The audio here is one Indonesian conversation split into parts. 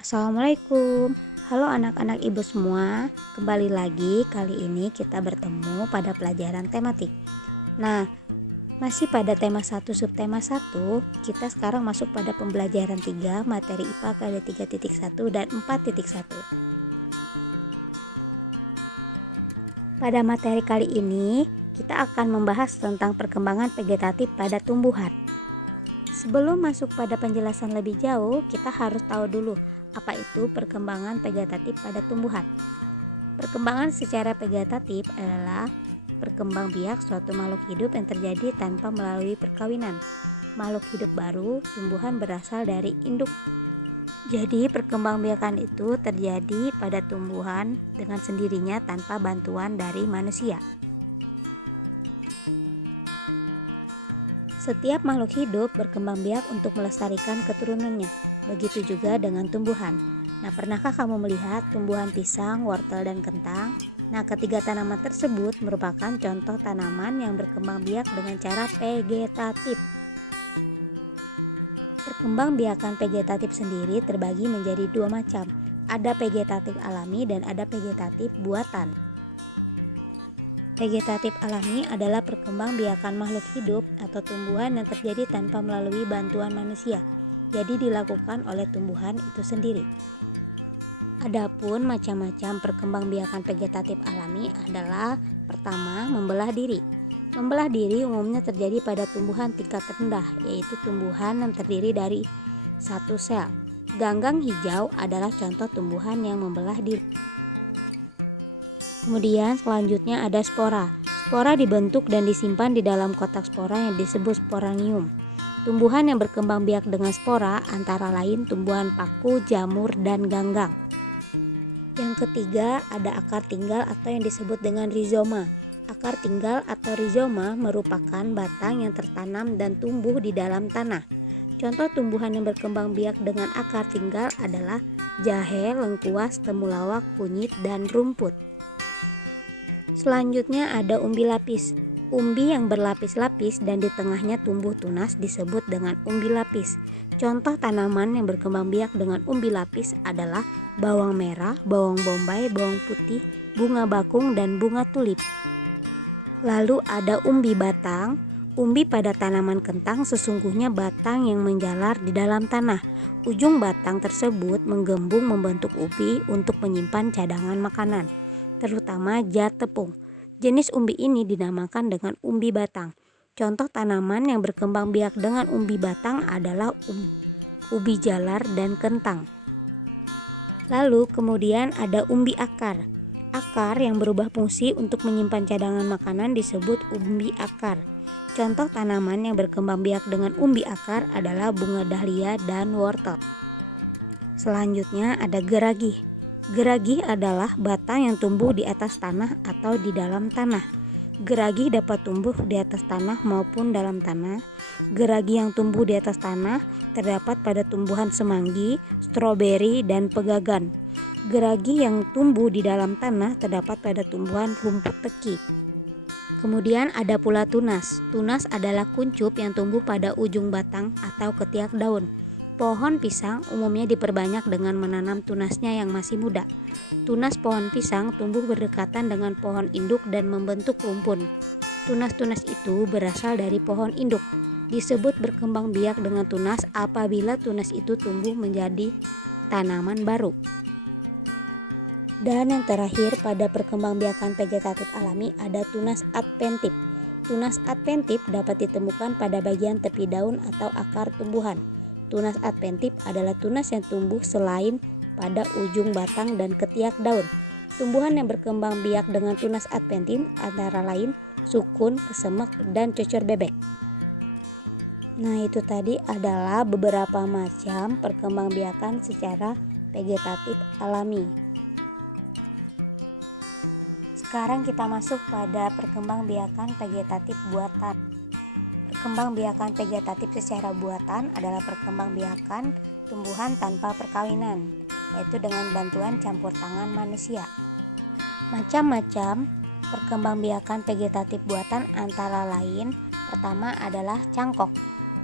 Assalamualaikum. Halo anak-anak ibu semua. Kembali lagi, kali ini kita bertemu pada pelajaran tematik. Nah, masih pada tema 1 subtema 1, kita sekarang masuk pada pembelajaran 3 materi IPA kelas 3.1 dan 4.1. Pada materi kali ini, kita akan membahas tentang perkembangan vegetatif pada tumbuhan. Sebelum masuk pada penjelasan lebih jauh, kita harus tahu dulu apa itu perkembangan vegetatif pada tumbuhan. Perkembangan secara vegetatif adalah berkembang biak suatu makhluk hidup yang terjadi tanpa melalui perkawinan. Makhluk hidup baru, tumbuhan berasal dari induk. Jadi perkembangbiakan itu terjadi pada tumbuhan dengan sendirinya tanpa bantuan dari manusia. Setiap makhluk hidup berkembang biak untuk melestarikan keturunannya. Begitu juga dengan tumbuhan. Nah, pernahkah kamu melihat tumbuhan pisang, wortel, dan kentang? Nah, ketiga tanaman tersebut merupakan contoh tanaman yang berkembang biak dengan cara vegetatif. Perkembangbiakan vegetatif sendiri terbagi menjadi dua macam. Ada vegetatif alami dan ada vegetatif buatan. Vegetatif alami adalah perkembangbiakan makhluk hidup atau tumbuhan yang terjadi tanpa melalui bantuan manusia. Jadi dilakukan oleh tumbuhan itu sendiri. Adapun macam-macam perkembangbiakan vegetatif alami adalah pertama, membelah diri. Membelah diri umumnya terjadi pada tumbuhan tingkat rendah, yaitu tumbuhan yang terdiri dari satu sel. Ganggang hijau adalah contoh tumbuhan yang membelah diri. Kemudian selanjutnya ada spora. Spora dibentuk dan disimpan di dalam kotak spora yang disebut sporangium. Tumbuhan yang berkembang biak dengan spora antara lain tumbuhan paku, jamur, dan ganggang. Yang ketiga ada akar tinggal atau yang disebut dengan rizoma. Akar tinggal atau rizoma merupakan batang yang tertanam dan tumbuh di dalam tanah. Contoh tumbuhan yang berkembang biak dengan akar tinggal adalah jahe, lengkuas, temulawak, kunyit, dan rumput. Selanjutnya ada umbi lapis. Umbi yang berlapis-lapis dan di tengahnya tumbuh tunas disebut dengan umbi lapis. Contoh tanaman yang berkembang biak dengan umbi lapis adalah bawang merah, bawang bombay, bawang putih, bunga bakung, dan bunga tulip. Lalu ada umbi batang. Umbi pada tanaman kentang sesungguhnya batang yang menjalar di dalam tanah. Ujung batang tersebut menggembung membentuk umbi untuk menyimpan cadangan makanan, terutama jar tepung. Jenis umbi ini dinamakan dengan umbi batang. Contoh tanaman yang berkembang biak dengan umbi batang adalah ubi jalar dan kentang. Lalu kemudian ada umbi akar. Akar yang berubah fungsi untuk menyimpan cadangan makanan disebut umbi akar. Contoh tanaman yang berkembang biak dengan umbi akar adalah bunga dahlia dan wortel. Selanjutnya ada geragih. Geragih adalah batang yang tumbuh di atas tanah atau di dalam tanah. Geragih dapat tumbuh di atas tanah maupun dalam tanah. Geragih yang tumbuh di atas tanah terdapat pada tumbuhan semanggi, stroberi, dan pegagan. Geragih yang tumbuh di dalam tanah terdapat pada tumbuhan rumput teki. Kemudian ada pula tunas. Tunas adalah kuncup yang tumbuh pada ujung batang atau ketiak daun. Pohon pisang umumnya diperbanyak dengan menanam tunasnya yang masih muda. Tunas pohon pisang tumbuh berdekatan dengan pohon induk dan membentuk rumpun. Tunas-tunas itu berasal dari pohon induk. Disebut berkembang biak dengan tunas apabila tunas itu tumbuh menjadi tanaman baru. Dan yang terakhir pada perkembangbiakan vegetatif alami ada tunas adventif. Tunas adventif dapat ditemukan pada bagian tepi daun atau akar tumbuhan. Tunas adventif adalah tunas yang tumbuh selain pada ujung batang dan ketiak daun. Tumbuhan yang berkembang biak dengan tunas adventif antara lain sukun, kesemek, dan cocor bebek. Nah, itu tadi adalah beberapa macam perkembangbiakan secara vegetatif alami. Sekarang kita masuk pada perkembangbiakan vegetatif buatan. Perkembangbiakan vegetatif secara buatan adalah perkembangbiakan tumbuhan tanpa perkawinan, yaitu dengan bantuan campur tangan manusia. Macam-macam perkembangbiakan vegetatif buatan antara lain, pertama adalah cangkok.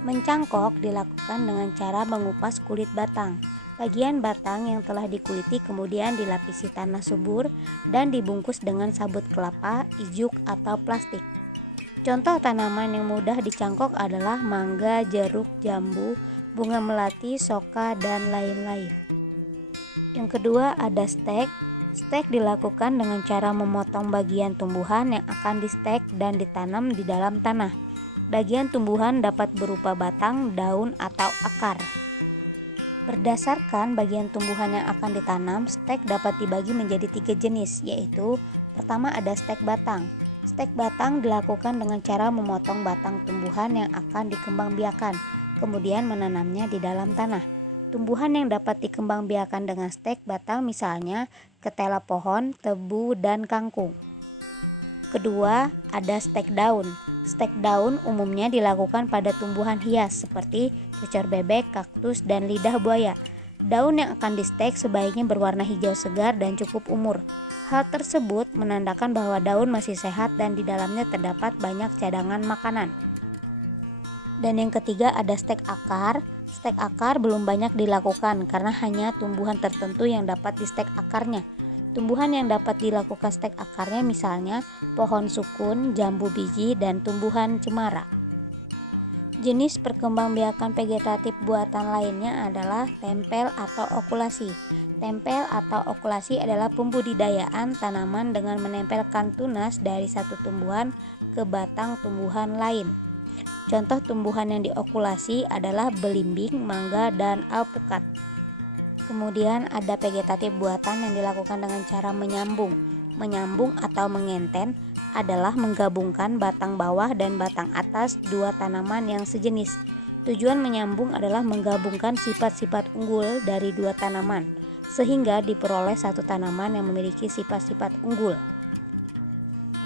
Mencangkok dilakukan dengan cara mengupas kulit batang. Bagian batang yang telah dikuliti kemudian dilapisi tanah subur dan dibungkus dengan sabut kelapa, ijuk, atau plastik. Contoh tanaman yang mudah dicangkok adalah mangga, jeruk, jambu, bunga melati, soka, dan lain-lain. Yang kedua ada stek. Stek dilakukan dengan cara memotong bagian tumbuhan yang akan distek dan ditanam di dalam tanah. Bagian tumbuhan dapat berupa batang, daun, atau akar. Berdasarkan bagian tumbuhan yang akan ditanam, stek dapat dibagi menjadi 3 jenis, yaitu pertama ada stek batang. Stek batang dilakukan dengan cara memotong batang tumbuhan yang akan dikembangbiakan, kemudian menanamnya di dalam tanah. Tumbuhan yang dapat dikembangbiakan dengan stek batang misalnya ketela pohon, tebu, dan kangkung. Kedua, ada stek daun. Stek daun umumnya dilakukan pada tumbuhan hias seperti cocor bebek, kaktus, dan lidah buaya. Daun yang akan distek sebaiknya berwarna hijau segar dan cukup umur. Hal tersebut menandakan bahwa daun masih sehat dan di dalamnya terdapat banyak cadangan makanan. Dan yang ketiga ada stek akar. Stek akar belum banyak dilakukan karena hanya tumbuhan tertentu yang dapat distek akarnya. Tumbuhan yang dapat dilakukan stek akarnya misalnya pohon sukun, jambu biji, dan tumbuhan cemara. Jenis perkembangbiakan vegetatif buatan lainnya adalah tempel atau okulasi. Tempel atau okulasi adalah pembudidayaan tanaman dengan menempelkan tunas dari satu tumbuhan ke batang tumbuhan lain. Contoh tumbuhan yang diokulasi adalah belimbing, mangga, dan alpukat. Kemudian ada vegetatif buatan yang dilakukan dengan cara menyambung. Menyambung atau mengenten adalah menggabungkan batang bawah dan batang atas dua tanaman yang sejenis. Tujuan menyambung adalah menggabungkan sifat-sifat unggul dari dua tanaman, sehingga diperoleh satu tanaman yang memiliki sifat-sifat unggul.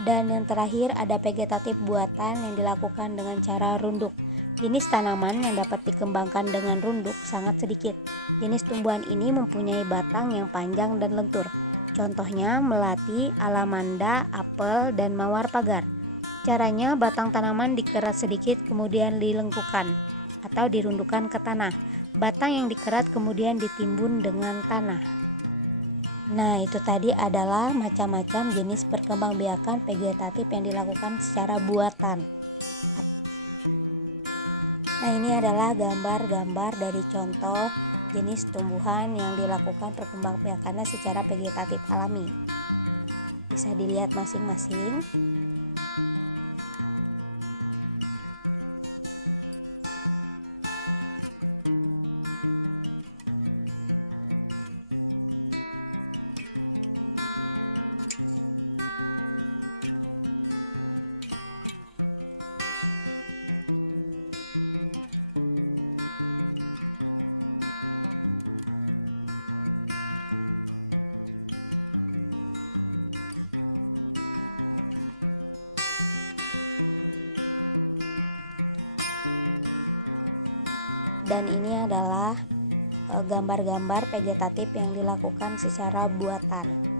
Dan yang terakhir ada vegetatif buatan yang dilakukan dengan cara runduk. Jenis tanaman yang dapat dikembangkan dengan runduk sangat sedikit. Jenis tumbuhan ini mempunyai batang yang panjang dan lentur. Contohnya melati, alamanda, apel, dan mawar pagar. Caranya batang tanaman dikerat sedikit kemudian dilengkukan atau dirundukkan ke tanah. Batang yang dikerat kemudian ditimbun dengan tanah. Nah, itu tadi adalah macam-macam jenis perkembangbiakan vegetatif yang dilakukan secara buatan. Nah, ini adalah gambar-gambar dari contoh jenis tumbuhan yang dilakukan perkembangbiakannya secara vegetatif alami. Bisa dilihat masing-masing. Dan ini adalah gambar-gambar vegetatif yang dilakukan secara buatan.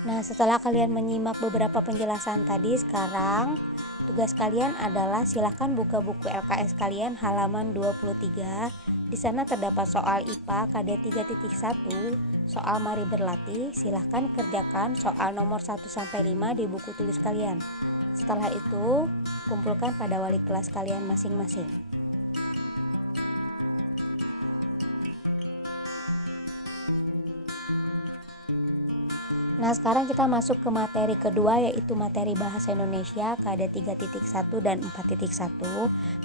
Nah, setelah kalian menyimak beberapa penjelasan tadi, sekarang tugas kalian adalah silahkan buka buku LKS kalian halaman 23. Di sana terdapat soal IPA KD 3.1, soal mari berlatih. Silahkan kerjakan soal nomor 1-5 di buku tulis kalian. Setelah itu, kumpulkan pada wali kelas kalian masing-masing. Nah, sekarang kita masuk ke materi kedua, yaitu materi bahasa Indonesia KD 3.1 dan 4.1.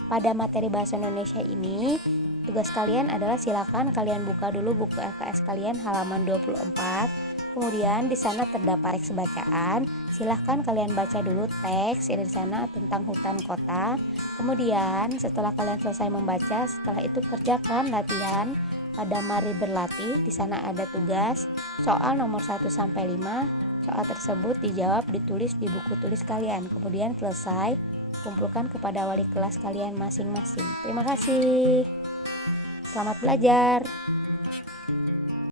Pada materi bahasa Indonesia ini, tugas kalian adalah silakan kalian buka dulu buku LKS kalian halaman 24. Kemudian di sana terdapat teks bacaan. Silahkan kalian baca dulu teks di sana tentang hutan kota. Kemudian setelah kalian selesai membaca, setelah itu kerjakan latihan pada mari berlatih. Di sana ada tugas soal nomor 1-5, Soal tersebut dijawab, ditulis di buku tulis kalian. Kemudian selesai, kumpulkan kepada wali kelas kalian masing-masing. Terima kasih. Selamat belajar.